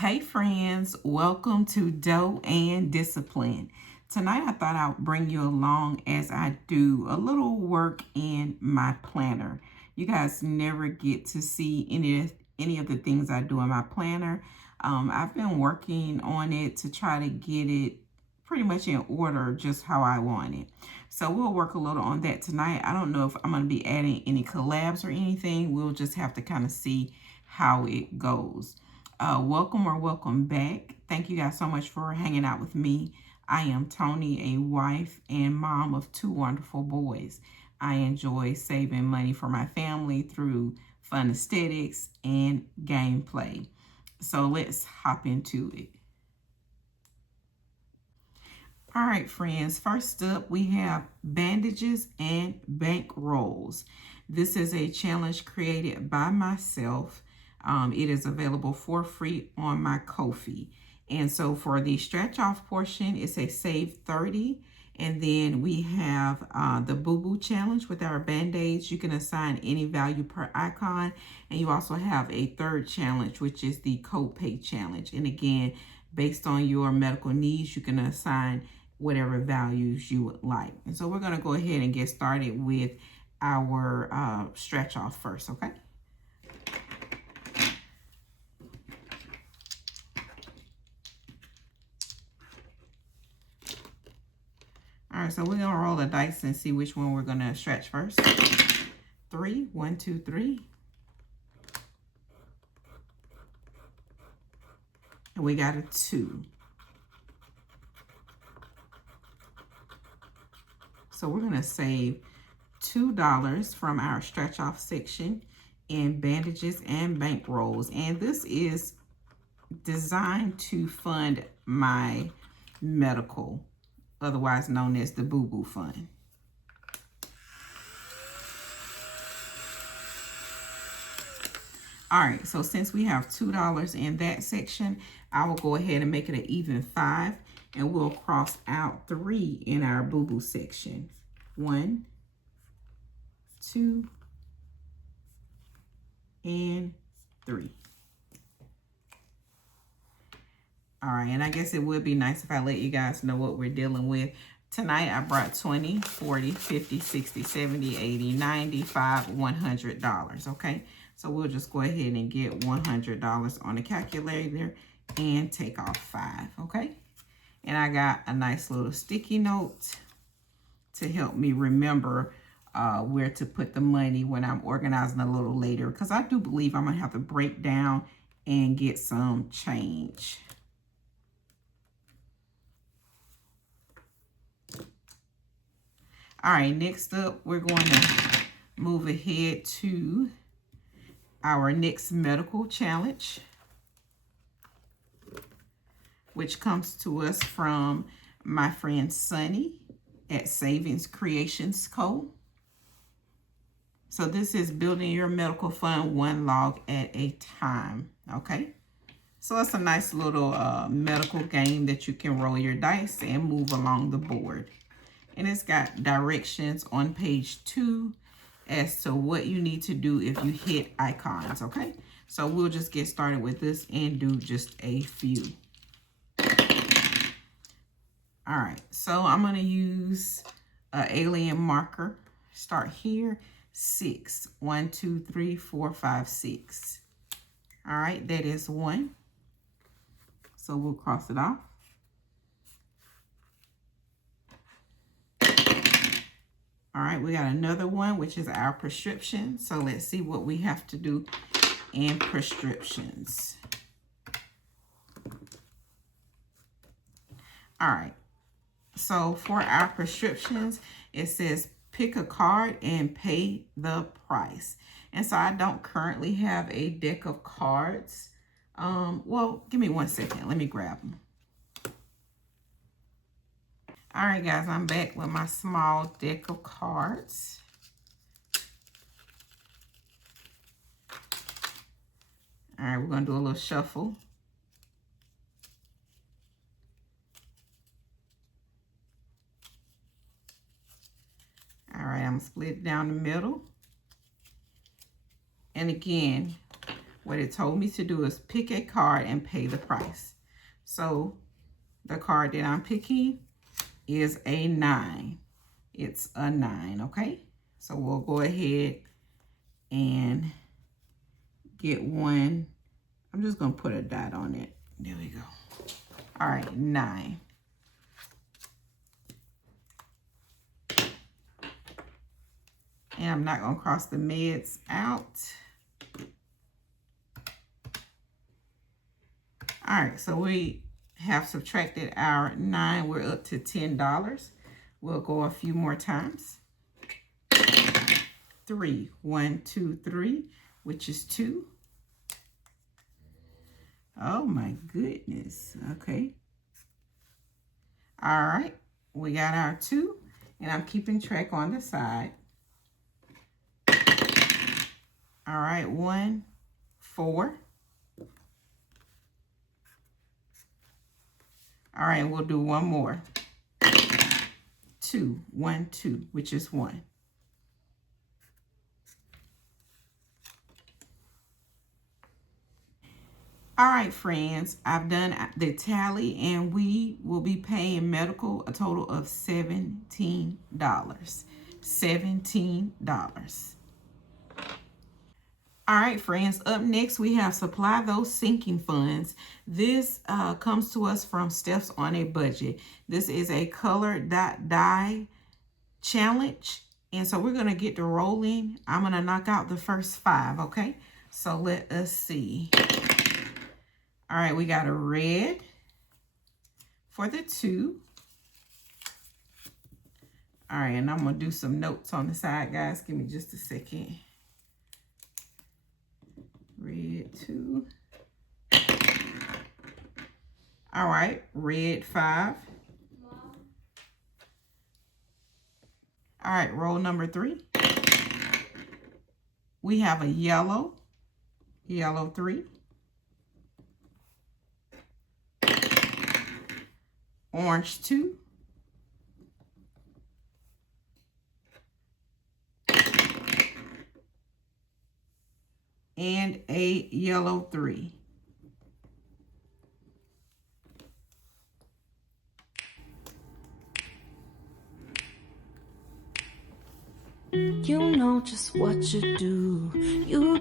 Hey friends, welcome to Dough and Discipline. Tonight I thought I'd bring you along as I do a little work in my planner. You guys never get to see any of the things I do in my planner. I've been working on it to try to get it pretty much in order just how I want it. So we'll work a little on that tonight. I don't know if I'm going to be adding any collabs or anything. We'll just have to kind of see how it goes. Welcome back. Thank you guys so much for hanging out with me. I am Tony, a wife and mom of two wonderful boys. I enjoy saving money for my family through fun aesthetics and gameplay. So let's hop into it. All right, friends, first up we have bandages and bank rolls. This is a challenge created by myself. It is available for free on my Ko-fi. And so for the stretch off portion, it's a save 30. And then we have the Boo Boo Challenge with our band-aids. You can assign any value per icon. And you also have a third challenge, which is the copay challenge. And again, based on your medical needs, you can assign whatever values you would like. And so we're going to go ahead and get started with our stretch off first, okay? All right, so we're gonna roll the dice and see which one we're gonna stretch first. 3, 1, 2, 3. And we got a 2. So we're gonna save $2 from our stretch off section in bandages and bank rolls. And this is designed to fund my medical, otherwise known as the Boo Boo Fund. All right, so since we have $2 in that section, I will go ahead and make it an even 5, and we'll cross out 3 in our Boo Boo section. 1, 2, and 3. All right, and I guess it would be nice if I let you guys know what we're dealing with. Tonight, I brought 20, 40, 50, 60, 70, 80, 95, $100, okay? So we'll just go ahead and get $100 on the calculator and take off 5, okay? And I got a nice little sticky note to help me remember where to put the money when I'm organizing a little later, because I do believe I'm going to have to break down and get some change. All right, next up, we're going to move ahead to our next medical challenge, which comes to us from my friend Sunny at Savings Creations Co. So this is building your medical fund one log at a time, okay? So it's a nice little medical game that you can roll your dice and move along the board. And it's got directions on page 2 as to what you need to do if you hit icons, okay? So we'll just get started with this and do just a few. All right, so I'm gonna use an alien marker. Start here, 6. 1, 2, 3, 4, 5, 6. All right, that is 1. So we'll cross it off. All right, we got another one, which is our prescription. So let's see what we have to do in prescriptions. All right, so for our prescriptions, it says pick a card and pay the price. And so I don't currently have a deck of cards. Well, give me 1 second. Let me grab them. All right, guys, I'm back with my small deck of cards. All right, we're going to do a little shuffle. All right, I'm going to split it down the middle. And again, what it told me to do is pick a card and pay the price. So the card that I'm picking is a 9. It's a 9, okay? So we'll go ahead and get one. I'm just going to put a dot on it. There we go. All right, 9. And I'm not going to cross the meds out. All right, so we have subtracted our 9. We're up to $10. We'll go a few more times. 3, 1, 2, 3, which is 2. Oh my goodness. Okay. All right, we got our 2, and I'm keeping track on the side. All right, 1, 4. All right, we'll do one more. 2, 1, 2, which is 1. All right, friends, I've done the tally, and we will be paying medical a total of $17. $17. All right, friends, up next we have supply those sinking funds. This comes to us from Steph's on a Budget. This is a color dot die challenge. And so we're going to get to rolling. I'm going to knock out the first 5, okay? So let us see. All right, we got a red for the 2. All right, and I'm going to do some notes on the side, guys. Give me just a second. Red 2. All right, red 5. All right, roll number 3. We have a yellow 3. Orange 2. And a yellow 3. You know just what you do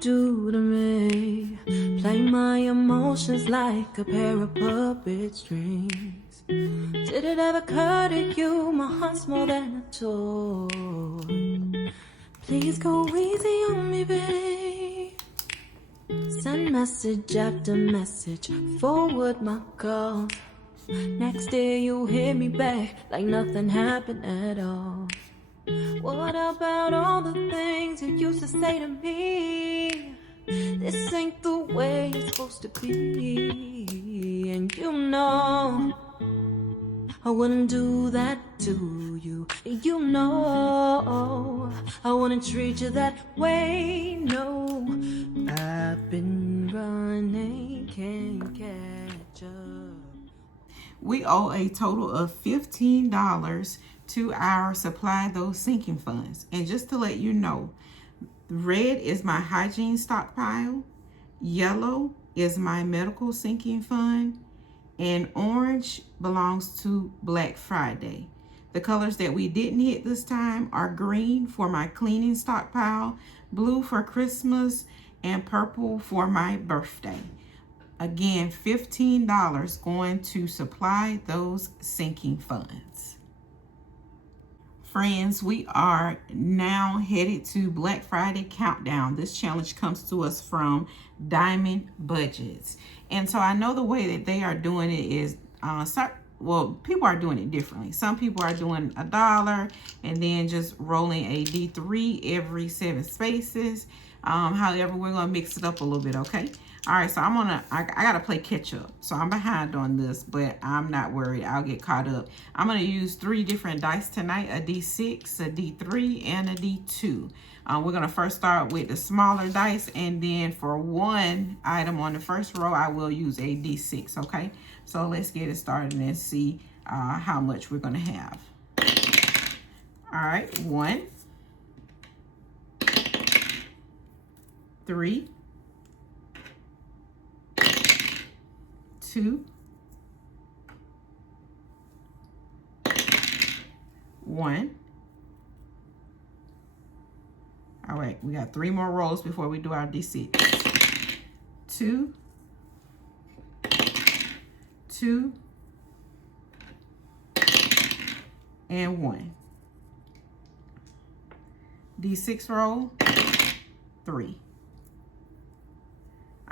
to me. Play my emotions like a pair of puppet strings. Did it ever occur to you my heart's more than a toy? Please go easy on me, babe. Send message after message, forward my calls. Next day you hit me back like nothing happened at all. What about all the things you used to say to me? This ain't the way it's supposed to be. And you know I wouldn't do that to you. You know I wouldn't treat you that way. No, I've been running, can't catch up. We owe a total of $15 to our supply those sinking funds. And just to let you know, red is my hygiene stockpile, yellow is my medical sinking fund, and orange belongs to Black Friday. The colors that we didn't hit this time are green for my cleaning stockpile, blue for Christmas, and purple for my birthday. Again, $15 going to supply those sinking funds. Friends, we are now headed to Black Friday Countdown. This challenge comes to us from Diamond Budgets. And so I know the way that they are doing it is, well, people are doing it differently. Some people are doing $1 and then just rolling a D3 every 7 spaces. However, we're going to mix it up a little bit, okay? All right, so I got to play catch up. So I'm behind on this, but I'm not worried. I'll get caught up. I'm going to use 3 different dice tonight, a D6, a D3, and a D2. We're going to first start with the smaller dice, and then for one item on the first row, I will use a D6, okay? So let's get it started and see how much we're going to have. All right, 1, 3, 2, 1. All right, we got 3 more rows before we do our D6. 2, 2, and 1. D6 roll, 3.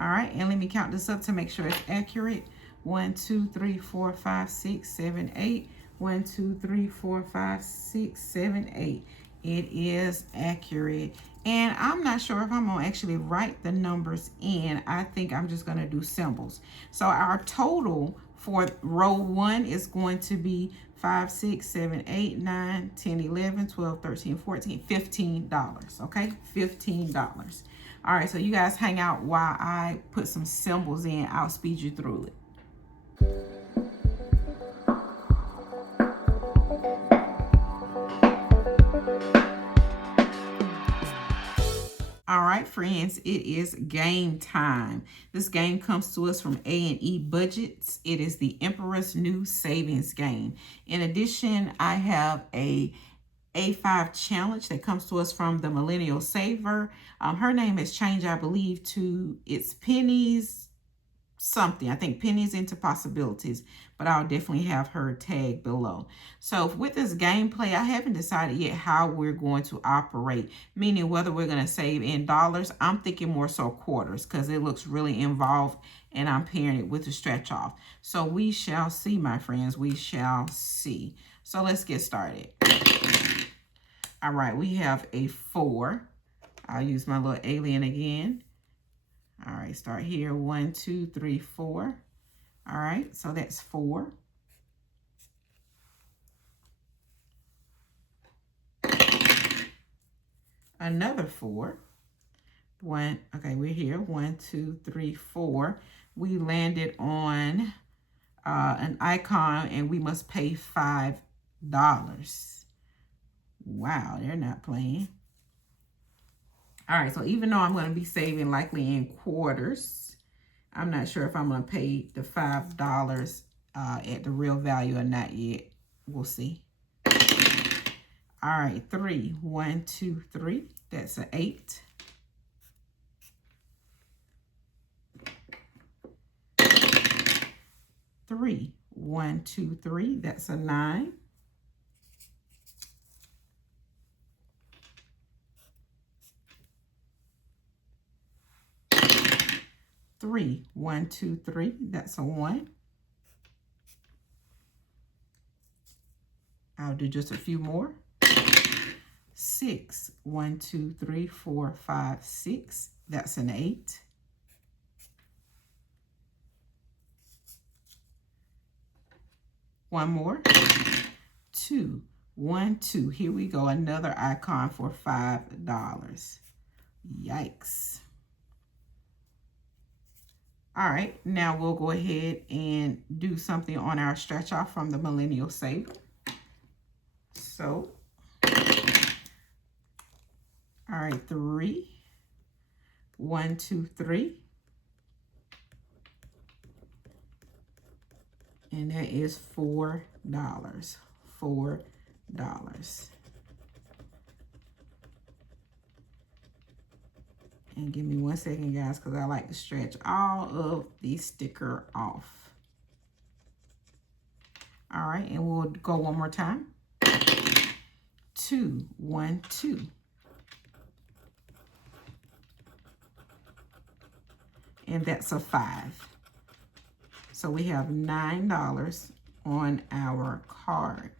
All right, and let me count this up to make sure it's accurate. 1, 2, 3, 4, 5, 6, 7, 8. 1, 2, 3, 4, 5, 6, 7, 8. It is accurate. And I'm not sure if I'm gonna actually write the numbers in. I think I'm just gonna do symbols. So our total for row 1 is going to be 5, 6, 7, 8, 9, 10, 11, 12, 13, 14, $15. Okay, $15. All right, so you guys hang out while I put some symbols in. I'll speed you through it. All right, friends, it is game time. This game comes to us from A&E Budgets. It is the Emperor's New Savings Game. In addition, I have a A5 challenge that comes to us from the Millennial Saver. Her name has changed, I believe, to it's Pennies something. I think Pennies into Possibilities, but I'll definitely have her tag below. So with this gameplay, I haven't decided yet how we're going to operate, meaning whether we're going to save in dollars. I'm thinking more so quarters because it looks really involved and I'm pairing it with the stretch off. So we shall see, my friends. We shall see. So let's get started. All right, we have a 4. I'll use my little alien again. All right, start here. 1, 2, 3, 4. All right, so that's 4. Another 4. 1, okay, we're here. 1, 2, 3, 4. We landed on an icon and we must pay $5. Wow, they're not playing. All right, so even though I'm going to be saving likely in quarters, I'm not sure if I'm going to pay the $5 at the real value or not yet. We'll see. All right, 3. 1, 2, 3. That's an 8. 3. 1, 2, 3. That's a 9. 3. 1, 2, 3. That's a 1. I'll do just a few more. 6. 1, 2, 3, 4, 5, 6. That's an 8. 1 more. 2. 1, 2. Here we go. Another icon for $5. Yikes. All right, now we'll go ahead and do something on our stretch off from the Millennial Saver. So, all right, 3. 1, 2, 3. And that is $4. $4. And give me 1 second, guys, because I like to stretch all of the sticker off. All right, and we'll go one more time. 2. 1, 2. And that's a 5. So we have $9 on our card.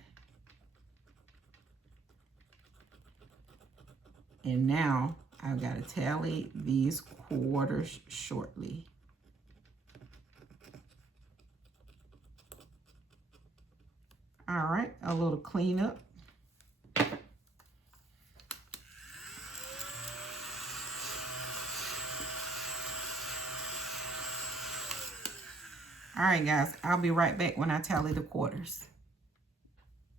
And now I've got to tally these quarters shortly. All right, a little cleanup. All right, guys, I'll be right back when I tally the quarters.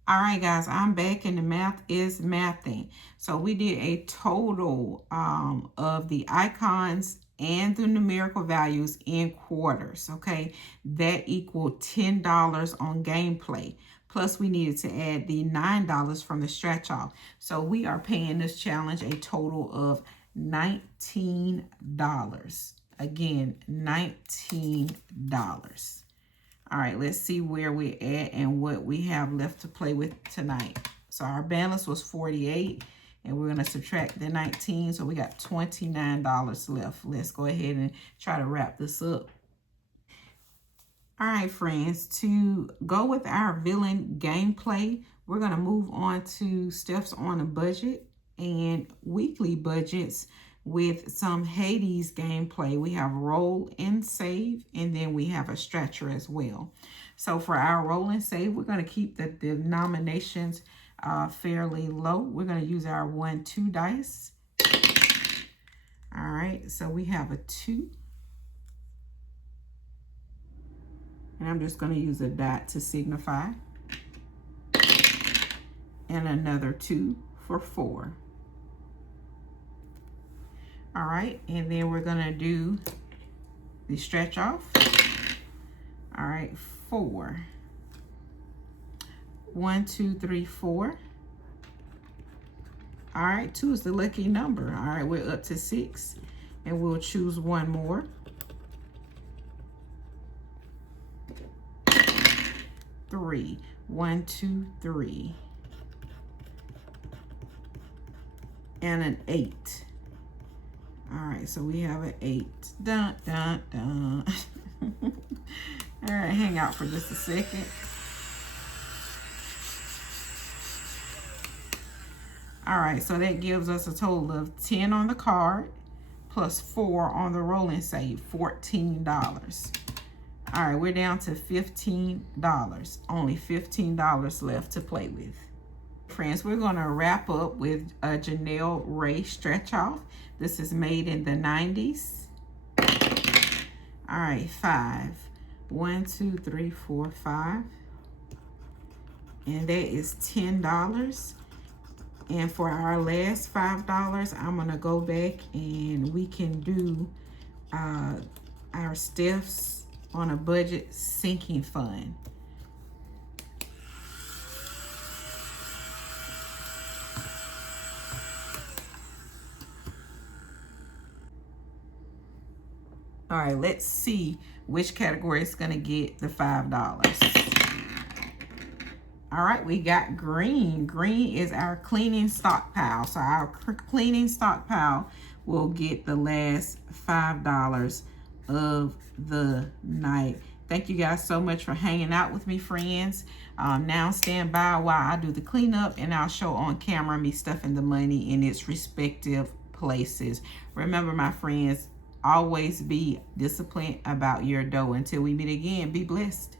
All right, guys, I'm back and the math is mathing. So we did a total of the icons and the numerical values in quarters, okay? That equaled $10 on gameplay. Plus, we needed to add the $9 from the stretch off. So we are paying this challenge a total of $19. Again, $19. All right, let's see where we're at and what we have left to play with tonight. So our balance was 48, and we're going to subtract the 19, so we got $29 left. Let's go ahead and try to wrap this up. All right, friends, to go with our villain gameplay, we're going to move on to steps on a budget and weekly budgets with some Hades gameplay. We have roll and save, and then we have a stretcher as well. So for our roll and save, we're going to keep the denominations fairly low. We're going to use our 1-2 dice. All right, so we have a 2. And I'm just going to use a dot to signify. And another 2 for 4. All right, and then we're going to do the stretch off. All right, 4. 1, 2, 3, 4. All right, 2 is the lucky number. All right, we're up to 6, and we'll choose one more. 3. 1, 2, 3. And an 8. All right, so we have an 8. Dun, dun, dun. All right, hang out for just a second. All right, so that gives us a total of 10 on the card plus 4 on the roll and save, $14. All right, we're down to $15. Only $15 left to play with. Friends, we're going to wrap up with a Janelle Ray stretch off. This is made in the 90s. All right, 5. 1, 2, 3, 4, 5. And that is $10. And for our last $5, I'm going to go back and we can do our steps on a budget sinking fund. All right, let's see which category is going to get the $5. All right, we got green. Green is our cleaning stockpile. So our cleaning stockpile will get the last $5 of the night. Thank you guys so much for hanging out with me, friends. Now stand by while I do the cleanup, and I'll show on camera me stuffing the money in its respective places. Remember, my friends, always be disciplined about your dough. Until we meet again, be blessed.